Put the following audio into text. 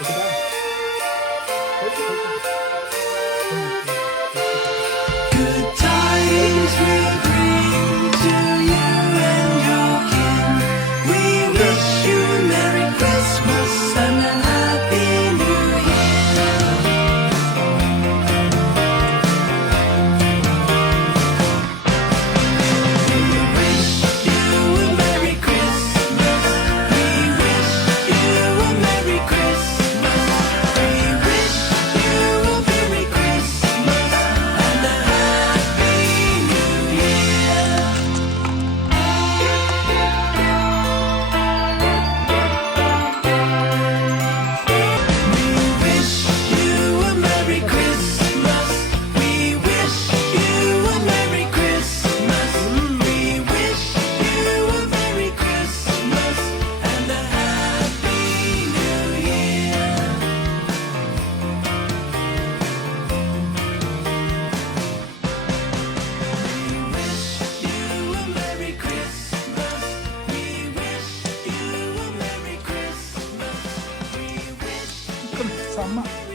이렇게 다. 그렇지, 그렇지. Good tidings we bring to you and your kin. We wish you a Merry Christmas and a Happy New Year. We wish you a Merry Christmas. We wish you a Merry Christmas. We wish you a Merry Christmas and a Happy New Year. We wish you a Merry Christmas. We wish you a Merry Christmas. We wish you a Merry Christmas and a Happy New Year. We wish you a Merry Christmas. We wish you a Merry Christmas. We wish 그럼, 쌈마.